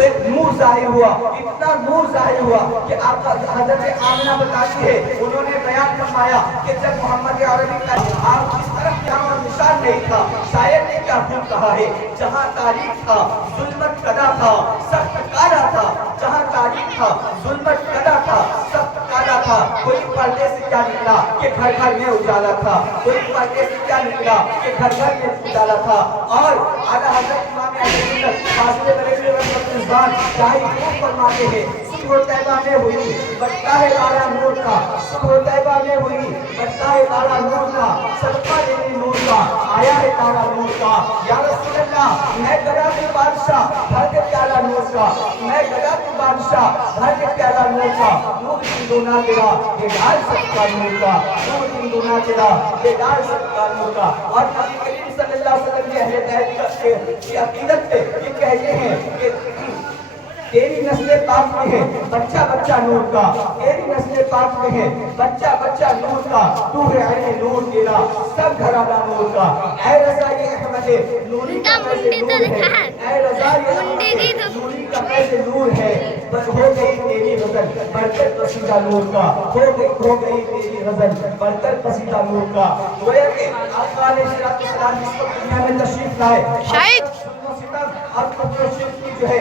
تو ایک نور ظاہر ہوا، اتنا نور ظاہر ہوا کہ آقا حضرت آمنہ بتاتی ہے، انہوں نے بیان فرمایا کہ جب محمد عربی کا آپ اس طرف یہاں نشان نہیں تھا، شاید نے کیا خوب کہا ہے، جہاں تاریخ تھا ظلمت کدا تھا سخت کالا تھا، جہاں تاریخ تھا ظلمت کدا تھا سخت کالا تھا، کوئی پردے سے کیا نکلا کہ گھر گھر میں اجالا تھا، کوئی پردے سے کیا نکلا کہ گھر گھر میں اجالا تھا۔ اور اعلیٰ حضرت امام اہل سنت فاضل بریلوی رحمۃ اللہ شاہی خوب فرماتے ہیں، صبح طیبہ میں ہوئی بٹتا ہے تارا نور کا، صبح طیبہ میں ہوئی بٹتا ہے تارا نور کا، صدقہ لینے نور کا آیا ہے تارا نور کا، یا رسول اللہ میں گدا کے بادشاہ بھر کے پیالہ نور کا، میں گدا کے بادشاہ بھر کے پیالہ نور کا، نور ہندونا تیرا بیدار صدقہ نور کا، نور ہندونا تیرا بیدار صدقہ نور کا۔ اور نبی کریم صلی اللہ علیہ وسلم کی اہل بیت کی عقیدت پہ یہ کہتے ہیں کہ تیری نسل پاک میں ہے بچہ بچہ نور کا، تیری نسل پاک میں ہے بچہ بچہ نور کا، تو ہے عین نور تیرا سب گھرانہ نور کا، اے رضائی احمد نوری کا فیض نور ہے، اے رضائی احمد نوری کا فیض نور ہے، ہو گئی تیری غزل برکت قصیدہ نور کا، ہو گئی تیری غزل برکت قصیدہ نور کا۔ گویا کہ آقا علیہ السلام اس وقت دنیا میں تشریف لائے، شاید اور شرک کی جو ہے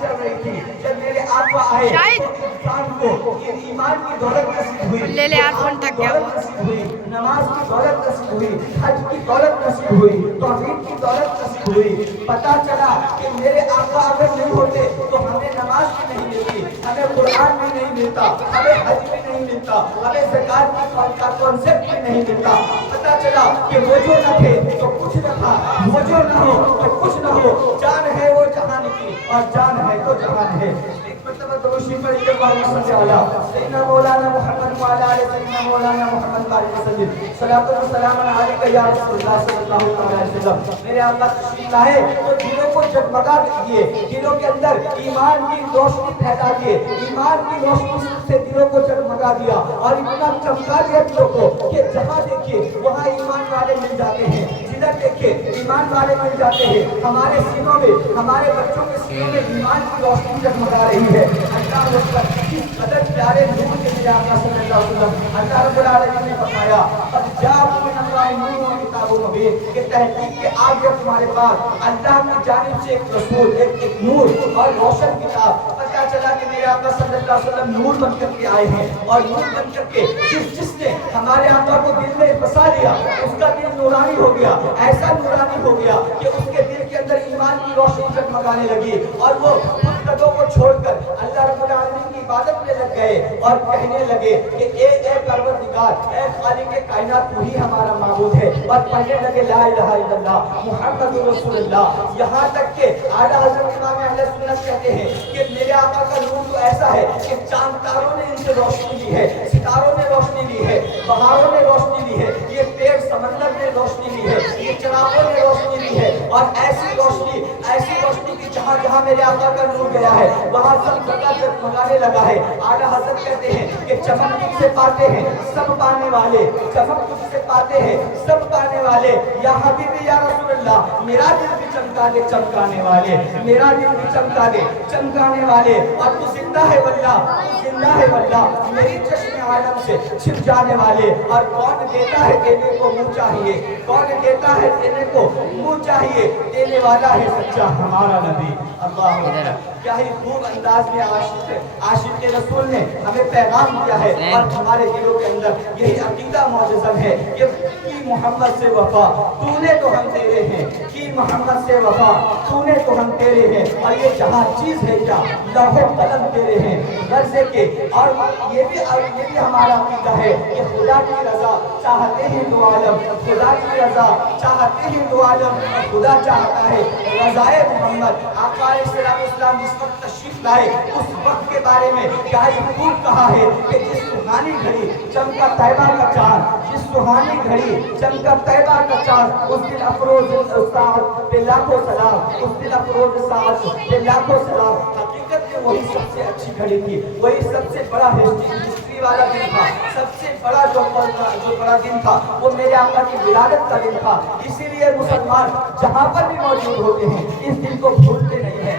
چل رہی تھی، جب میرے آقا آئے تو انسان کو ایمان کی دولت نصیب ہوئی، قرآن کی دولت نصیب ہوئی، نماز کی دولت نصیب ہوئی، حج کی دولت نصیب ہوئی، توحید کی دولت نصیب ہوئی۔ پتہ چلا کہ میرے آقا اگر نہیں ہوتے تو ہمیں نماز بھی نہیں ملتی، ہمیں قرآن بھی نہیں ملتا، ہمیں حج بھی نہیں ملتا، ہمیں زکات کا کانسیپٹ بھی نہیں ملتا۔ پتہ چلا کہ وہ جو نہ تھے تو کچھ نہ تھا، وہ جو نہ ہو تو کچھ نہ ہو، جان ہے وہ جہان کی اور جان ہے تو جہان ہے۔ ایک مرتبہ دروشی پر یہ بات سمجھ آیا، سیدنا مولانا محمد وعلی آلہ سیدنا مولانا محمد بارک وسلم صلاۃ و سلام علیک یا رسول اللہ صلی اللہ علیہ وسلم۔ میرے آقا تشریف لائے تو دلوں کو جگمگا دیے، دلوں کے اندر ایمان کی روشنی پھیلا دیے، ایمان کی روشنی سے دلوں کو جگمگا دیا اور اتنا چمکا دیا دلوں کو کہ جہاں دیکھیے وہاں ایمان والے مل جاتے ہیں، جدھر دیکھیے ایمان والے مل جاتے ہیں۔ ہمارے سینوں میں، ہمارے بچوں کے سینوں میں ایمان کی روشنی جگمگا رہی ہے۔ اللہ اکبر، کس قدر پیارے نور کے میرے آقا صلی اللہ علیہ وسلم، اللہ رب العالمین نے فرمایا قد جاءکم من اللہ نور و کتاب مبین، کہ تحقیق کے آ گیا تمہارے پاس اللہ کی جانب سے ایک رسول، ایک نور اور روشن کتاب۔ پتہ چلا کہ میرے آقا صلی اللہ علیہ وسلم نور بن کر کے آئے ہیں، اور نور بن کر کے جس نے ہمارے آقا کو دل میں بسا لیا اس کا دل نورانی ہو گیا، ایسا نورانی ہو گیا کہ اس کے دل کے اندر ایمان کی روشنی جگمگانے لگی، اور وہ خود قدوں کو چھوڑ کر اللہ رب العالمین کی عبادت میں لگ گئے اور کہنے لگے کہ اے پروردگار، اے خالق کائنات، تو ہی ہمارا معبود ہے، اور پڑھنے لگے لا الہ الا اللہ محمد رسول اللہ۔ یہاں تک کہ اعلیٰ حضرت امام اہل سنت کہتے ہیں کہ میرے آقا کا نور تو ایسا ہے کہ چاند تاروں نے ان سے روشنی لی ہے، ستاروں نے روشنی لی ہے، بہاروں نے روشنی لی ہے، یہ پیڑ سمندر نے روشنی لی ہے، یہ چراغوں نے روشنی لی ہے، اور ایسی روشنی کی جہاں جہاں میرے آقا کا نور گیا ہے وہاں سب جگہ جگمگانے لگا ہے۔ اعلیٰ حضرت کہتے ہیں کہ چمک تجھ سے پاتے ہیں سب پانے والے، چمک تجھ سے پاتے ہیں سب پانے والے، یا حبیبی یا رسول اللہ میرا دل بھی چمکا دے چمکانے والے، میرا دل بھی چمکا دے چمکانے والے، اور تو زندہ ہے واللہ، تو زندہ ہے واللہ میری چشم عالم سے چھپ جانے والے۔ اور کون دیتا ہے دینے کو منہ چاہیے، کون دیتا ہے دینے کو منہ چاہیے، دینے والا ہے سچا ہمارا نبی۔ اللہ اکبر، کیا ہی خوب انداز میں عاشق رسول نے ہمیں پیغام دیا ہے، اور ہمارے دلوں کے اندر یہی عقیدہ معجزہ ہے کہ کی محمد سے وفا تو نے تو ہم تیرے ہیں، کی محمد سے وفا تو نے تو ہم تیرے ہیں، اور یہ جہاں چیز ہے کیا لوح و قلم تیرے ہیں غرضے کے۔ اور یہ بھی ہمارا عقیدہ ہے کہ خدا کی رضا چاہتے ہیں دو عالم، خدا کی رضا چاہتے ہیں دو عالم، خدا چاہتا ہے رضائے محمد۔ آقا علیہ السلام جس وقت تشریف لائے اس وقت کے بارے میں کیا ہی خوب کہا ہے کہ جس سہانی گھڑی چمکا طیبہ کا چاند، جس سہانی گھڑی چمکا طیبہ کا چاند، اس دن افروز ساعت پہ لاکھوں سلام، اس دن افروز ساعت پہ لاکھوں سلام۔ حقیقت میں وہی سب سے اچھی گھڑی تھی، وہی سب سے بڑا ہسٹری والا دن تھا، سب سے بڑا جو بڑا دن تھا وہ میرے آقا کی ولادت کا دن تھا۔ اسی لیے مسلمان جہاں پر بھی موجود ہوتے ہیں اس دن کو بھولتے نہیں ہیں،